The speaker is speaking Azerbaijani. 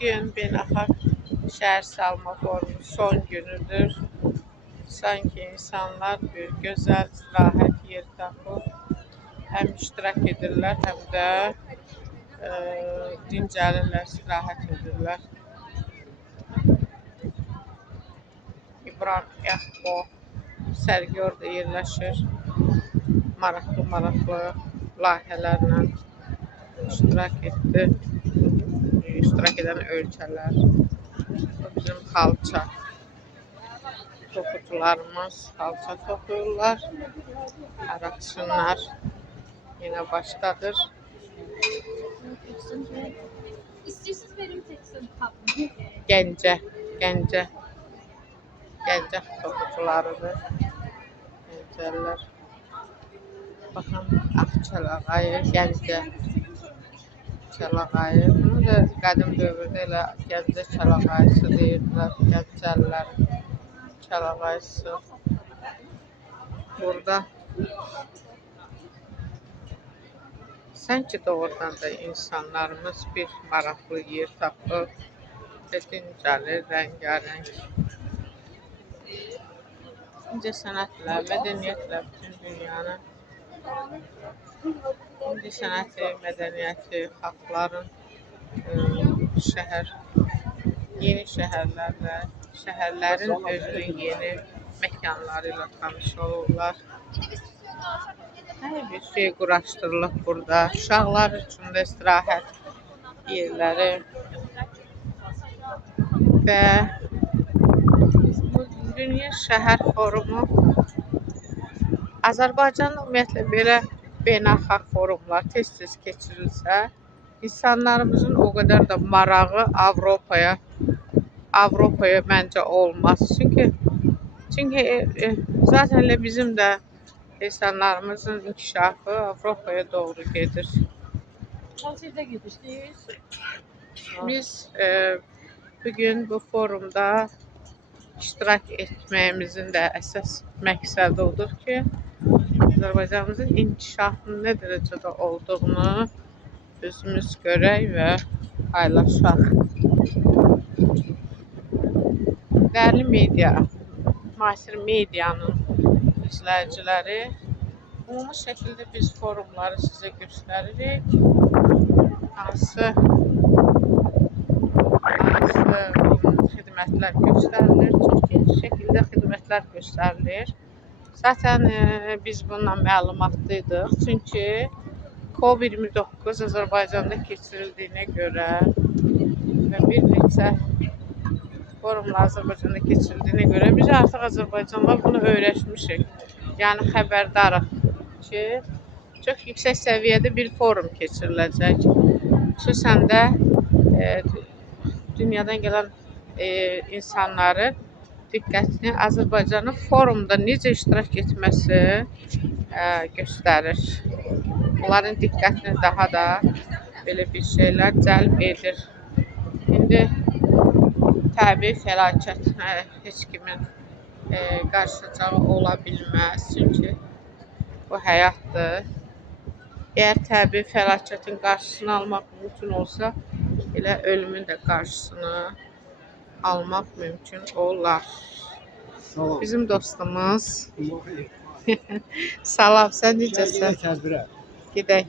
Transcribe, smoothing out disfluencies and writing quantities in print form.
Bugün Beynəlxalq Şəhər Salma Forumu son günüdür. Sanki insanlar bir gözəl istirahət yer tapıb həm iştirak edirlər, həm də dincəlirlər, istirahət edirlər. İbrahim Expo sərgi orada yerləşir. Maraqlı layihələrlə iştirak etdi. İştirak edən ölkələr. Bizim xalça toxucularımız xalça toxuyurlar. Araqçınlar yenə başdadır. İstiyorsanız benim teksin. Gəncə toxucularıdır. Gəncələr. Baxın, Ağçalağayı, Gəncə Çalağayı. Bunu da qədim dövrdə elə Gəncə Çalağayısı deyirdilər. Gəncəlilər Çalağayısı. Burada sanki doğrudan da insanlarımız bir maraqlı yer tapıb və dincəlir, rəngarəng. İncəsənətlə, mədəniyyətlə bütün dünyanın incəsənəti, mədəniyyəti, xalqların yeni şəhərlərlə, şəhərlərin özünün yeni məkanları ilə tanış olurlar. Hər bir şey quraşdırılıb burada. Uşaqlar üçün də istirahət yerləri və bu Dünya Şəhər Forumu Azərbaycanda ümumiyyətlə belə beynəlxalq forumlar tez-tez keçirilsə, insanlarımızın o qədər də marağı Avropaya məncə olmaz. Çünki zaten elə bizim də insanlarımızın inkişafı Avropaya doğru gedir. Konserde gitmiştik. Biz bugün bu forumda iştirak etməyimizin də əsas məqsədi odur ki, Azərbaycanımızın inkişafının nə dərəcədə olduğunu özümüz görək və paylaşaq. Dəyərli media, müasir medianın izləyiciləri, ümumi şəkildə biz forumları sizə göstəririk. Hansı xidmətlər göstərilir, çox geniş şəkildə xidmətlər göstərilir. Zaten biz bundan məlumatlıydıq, çünki COVID-29 Azərbaycanda keçirildiyinə görə və bir neçə forumlar Azərbaycanda keçirildiyinə görə biz artıq Azərbaycanlılar bunu öyrəşmişik. Yəni xəbərdarıq ki, çox yüksək səviyyədə bir forum keçiriləcək. Xüsusən də dünyadan gələn insanların diqqətini Azərbaycanın forumda necə iştirak etməsi göstərir. Onların diqqətini daha da belə bir şeylər cəlb edir. İndi təbii fəlakət heç kimin qarşılacağı ola bilməz. Çünki bu həyatdır. Əgər təbii fəlakətin qarşısını almaq mümkün olsa, elə ölümün də qarşısını almaq mümkün olar. Bizim dostumuz. Salam, sən necəsən? Tədbirə. Gedək.